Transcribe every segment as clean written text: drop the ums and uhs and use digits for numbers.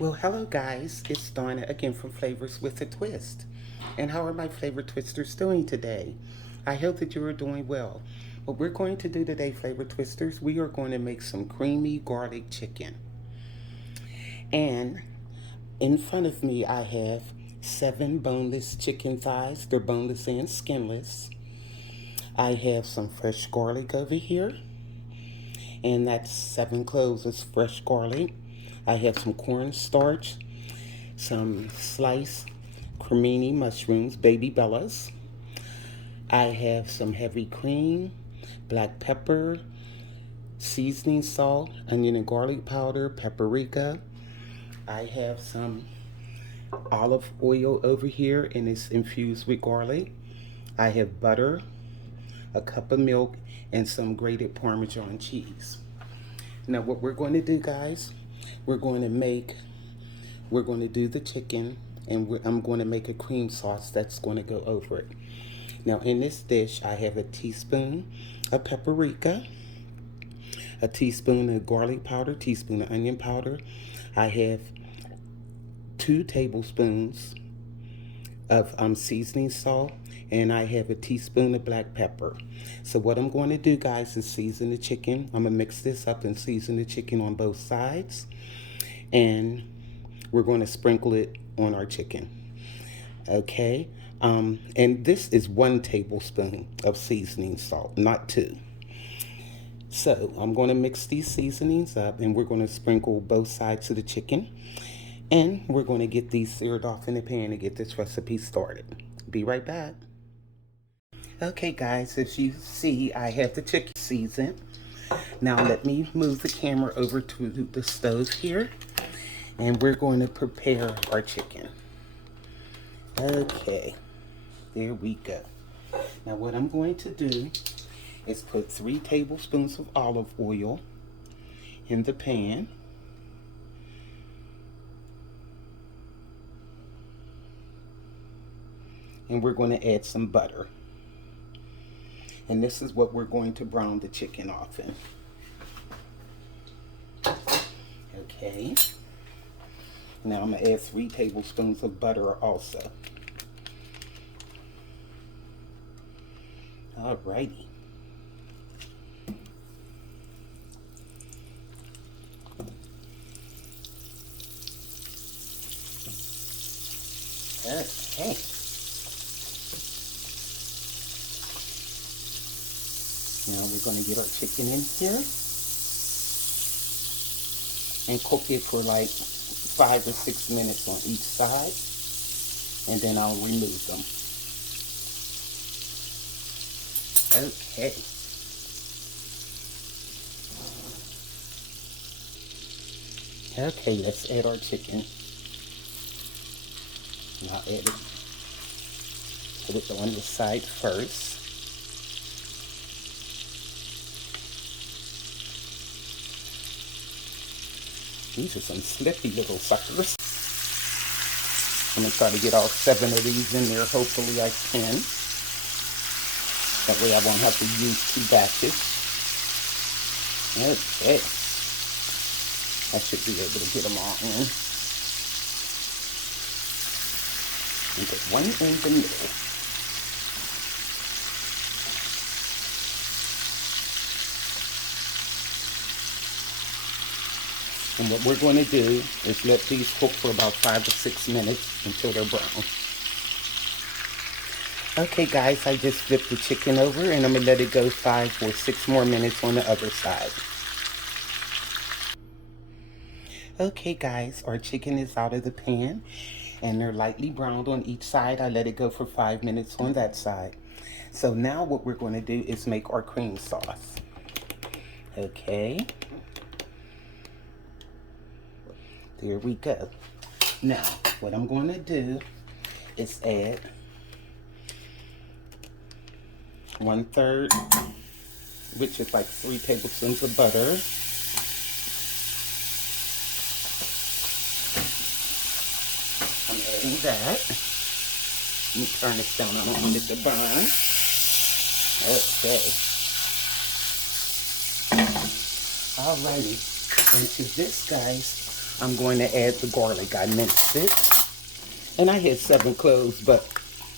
Well, hello guys, it's Donna again from Flavors with a Twist. And how are my flavor twisters doing today? I hope that you are doing well. What we're going to do today, flavor twisters, we are going to make some creamy garlic chicken. And in front of me, I have 7 boneless chicken thighs. They're boneless and skinless. I have some fresh garlic over here, and that's 7 cloves of fresh garlic. I have some cornstarch, some sliced cremini mushrooms, baby bellas. I have some heavy cream, black pepper, seasoning salt, onion and garlic powder, paprika. I have some olive oil over here and it's infused with garlic. I have butter, a cup of milk, and some grated Parmesan cheese. Now what we're going to do, guys, we're going to do the chicken, and I'm going to make a cream sauce that's going to go over it. Now in this dish, I have a teaspoon of paprika, a teaspoon of garlic powder, teaspoon of onion powder. I have 2 tablespoons of seasoning salt, and I have a teaspoon of black pepper. So what I'm going to do, guys, is season the chicken. I'm going to mix this up and season the chicken on both sides, and we're going to sprinkle it on our chicken. Okay, and this is 1 tablespoon of seasoning salt, not 2. So I'm going to mix these seasonings up, and we're going to sprinkle both sides of the chicken, and we're going to get these seared off in the pan and get this recipe started. Be right back. Okay guys, as you see, I have the chicken seasoned. Now let me move the camera over to the stove here, and we're going to prepare our chicken. Okay, there we go. Now what I'm going to do is put 3 tablespoons of olive oil in the pan. And we're going to add some butter. And this is what we're going to brown the chicken off in. Okay. Now I'm going to add 3 tablespoons of butter also. Alrighty. Okay. Now we're going to get our chicken in here and cook it for like 5 or 6 minutes on each side, and then I'll remove them. Okay. Okay, let's add our chicken. And I'll add it, put it on the side first. These are some slippy little suckers. I'm going to try to get all 7 of these in there. Hopefully I can. That way I won't have to use 2 batches. Okay. I should be able to get them all in. And put 1 in the middle. And what we're going to do is let these cook for about 5 or 6 minutes until they're brown. Okay guys, I just flipped the chicken over, and I'm going to let it go 5 or 6 more minutes on the other side. Okay guys, our chicken is out of the pan, and they're lightly browned on each side. I let it go for 5 minutes on that side. So now what we're going to do is make our cream sauce. Okay. There we go. Now, what I'm going to do is add 1/3, which is like 3 tablespoons of butter. I'm adding that. Let me turn this down. I don't want it to burn. Okay. Alrighty. And to this, guys, I'm going to add the garlic. I minced it. And I had 7 cloves, but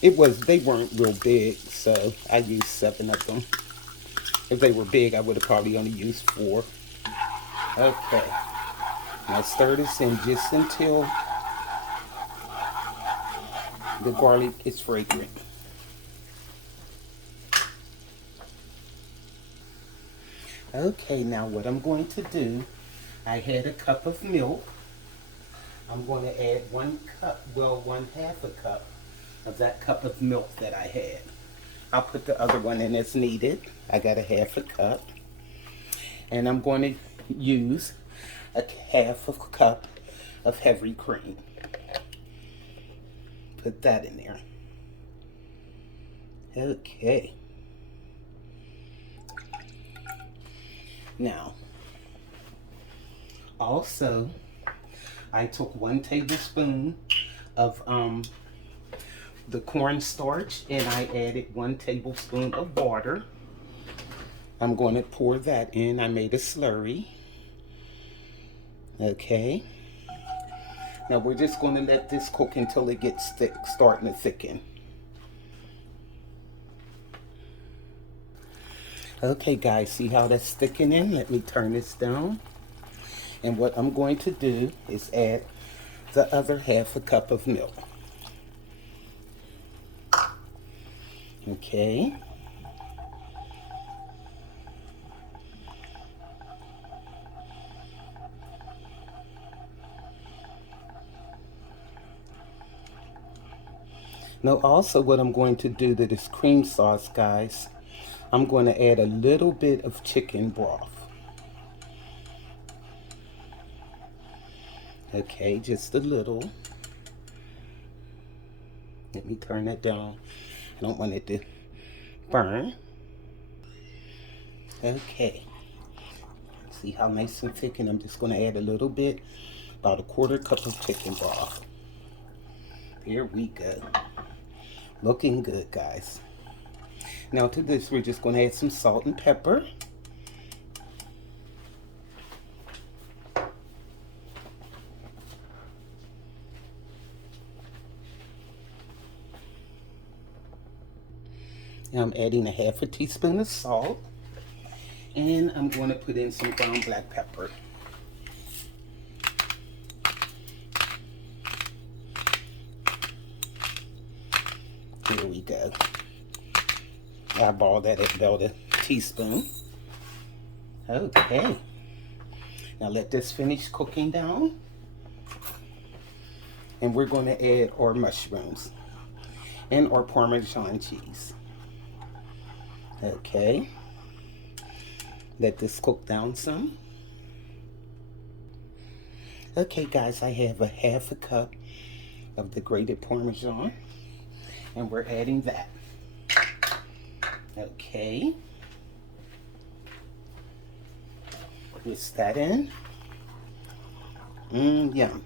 they weren't real big, so I used 7 of them. If they were big, I would have probably only used 4. Okay. Now stir this in just until the garlic is fragrant. Okay, now what I'm going to do, I had a cup of milk. I'm going to add 1 cup, well, 1/2 a cup of that cup of milk that I had. I'll put the other one in as needed. I got a 1/2 a cup. And I'm going to use a 1/2 a cup of heavy cream. Put that in there. Okay. Now, also, I took 1 tablespoon of the corn starch and I added 1 tablespoon of water. I'm going to pour that in. I made a slurry. Okay. Now we're just going to let this cook until it gets thick, starting to thicken. Okay guys, see how that's thickening? Let me turn this down. And what I'm going to do is add the other 1/2 a cup of milk. Okay. Now also what I'm going to do to this cream sauce, guys, I'm going to add a little bit of chicken broth. Okay, just a little. Let me turn that down. I don't want it to burn. Okay. See how nice and thick, and I'm just going to add a little bit, about a 1/4 cup of chicken broth. Here we go. Looking good, guys. Now to this, we're just going to add some salt and pepper. Now I'm adding a 1/2 teaspoon of salt. And I'm going to put in some ground black pepper. Here we go. I balled that at about a teaspoon. Okay. Now let this finish cooking down. And we're going to add our mushrooms and our Parmesan cheese. Okay. Let this cook down some. Okay guys, I have a 1/2 a cup of the grated Parmesan. And we're adding that. Okay. Whisk that in. Yum.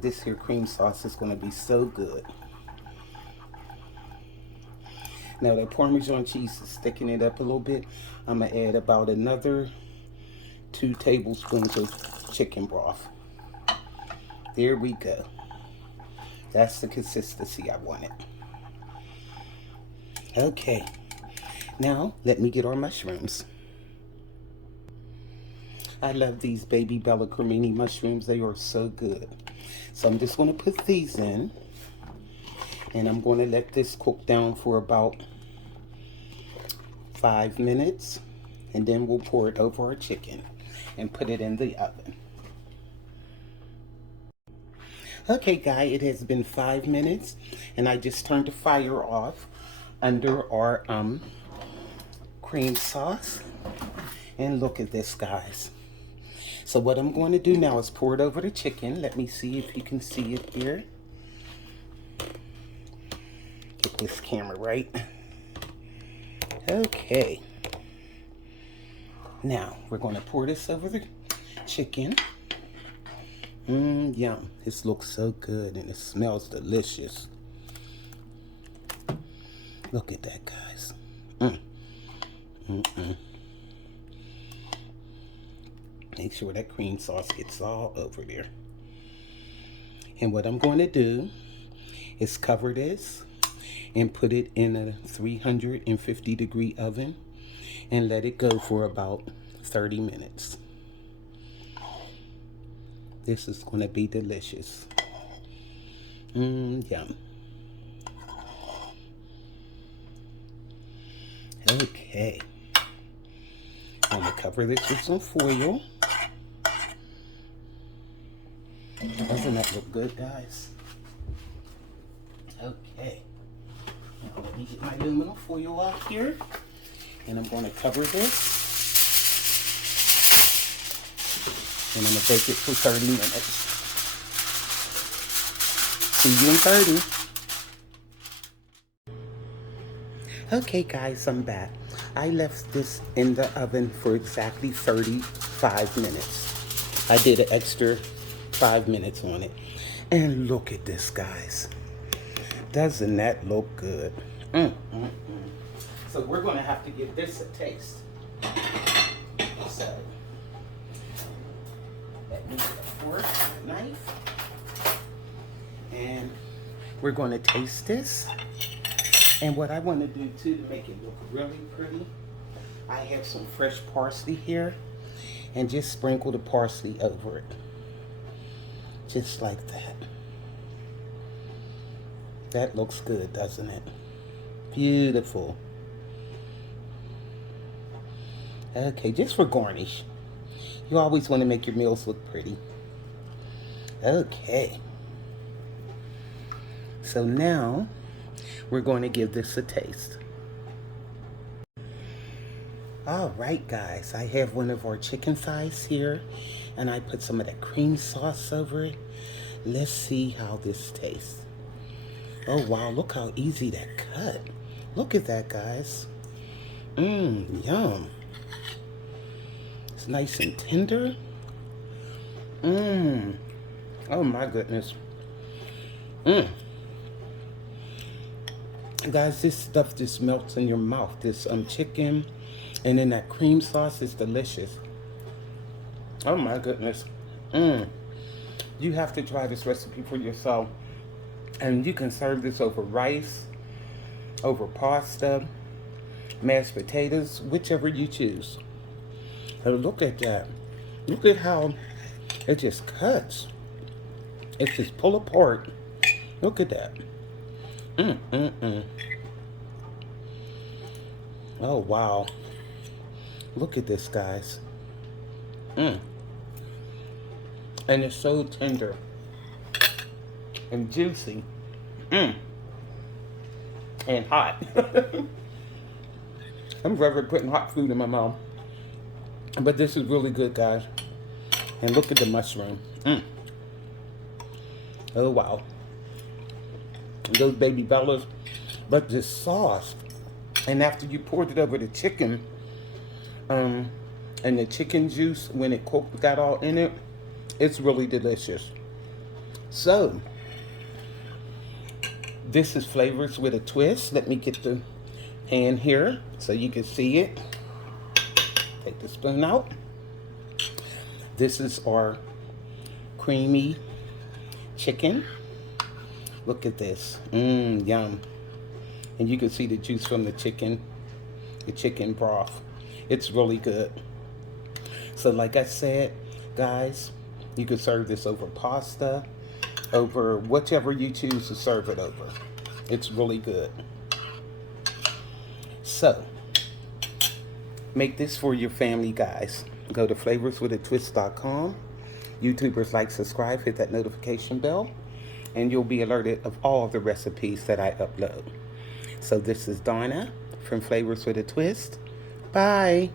This here cream sauce is going to be so good. Now the Parmesan cheese is sticking it up a little bit. I'm going to add about another 2 tablespoons of chicken broth. There we go. That's the consistency I wanted. Okay. Now let me get our mushrooms. I love these baby Bella Cremini mushrooms. They are so good. So I'm just going to put these in. And I'm going to let this cook down for about 5 minutes. And then we'll pour it over our chicken and put it in the oven. Okay, guys, it has been 5 minutes. And I just turned the fire off under our cream sauce. And look at this, guys. So what I'm going to do now is pour it over the chicken. Let me see if you can see it here. Get this camera right. Okay. Now, we're going to pour this over the chicken. Yum. This looks so good and it smells delicious. Look at that, guys. Make sure that cream sauce gets all over there. And what I'm going to do is cover this and put it in a 350-degree oven and let it go for about 30 minutes. This is going to be delicious. Yum. Okay. I'm going to cover this with some foil. Doesn't that look good, guys? Okay. Now let me get my aluminum foil off here. And I'm going to cover this. And I'm going to bake it for 30 minutes. See you in 30. Okay, guys, I'm back. I left this in the oven for exactly 35 minutes. I did an extra 5 minutes on it. And look at this, guys. Doesn't that look good? So we're going to have to give this a taste. So, let me get a fork and a knife. And we're going to taste this. And what I want to do too to make it look really pretty, I have some fresh parsley here. And just sprinkle the parsley over it. Just like that. That looks good, doesn't it? Beautiful. Okay, just for garnish. You always want to make your meals look pretty. Okay. So now, we're going to give this a taste. Alright guys, I have one of our chicken thighs here. And I put some of that cream sauce over it. Let's see how this tastes. Oh wow, look how easy that cut. Look at that, guys. Yum. It's nice and tender. Oh my goodness. Guys, this stuff just melts in your mouth. This chicken and then that cream sauce is delicious. Oh my goodness. You have to try this recipe for yourself. And you can serve this over rice, over pasta, mashed potatoes, whichever you choose. Oh, look at that. Look at how it just cuts. It's just pull apart. Look at that. Oh, wow. Look at this, guys. And it's so tender and juicy. And hot. I'm forever putting hot food in my mouth. But this is really good, guys. And look at the mushroom. Oh, wow. Those baby bellas. But this sauce. And after you poured it over the chicken, and the chicken juice, when it got all in it, it's really delicious. So, this is Flavors with a Twist. Let me get the pan here so you can see it. Take the spoon out. This is our creamy chicken. Look at this. Yum. And you can see the juice from the chicken broth. It's really good. So like I said, guys, you can serve this over pasta, over whichever you choose to serve it over. It's really good. So, make this for your family, guys. Go to flavorswithatwist.com. YouTubers like, subscribe, hit that notification bell, and you'll be alerted of all the recipes that I upload. So this is Donna from Flavors with a Twist. Bye.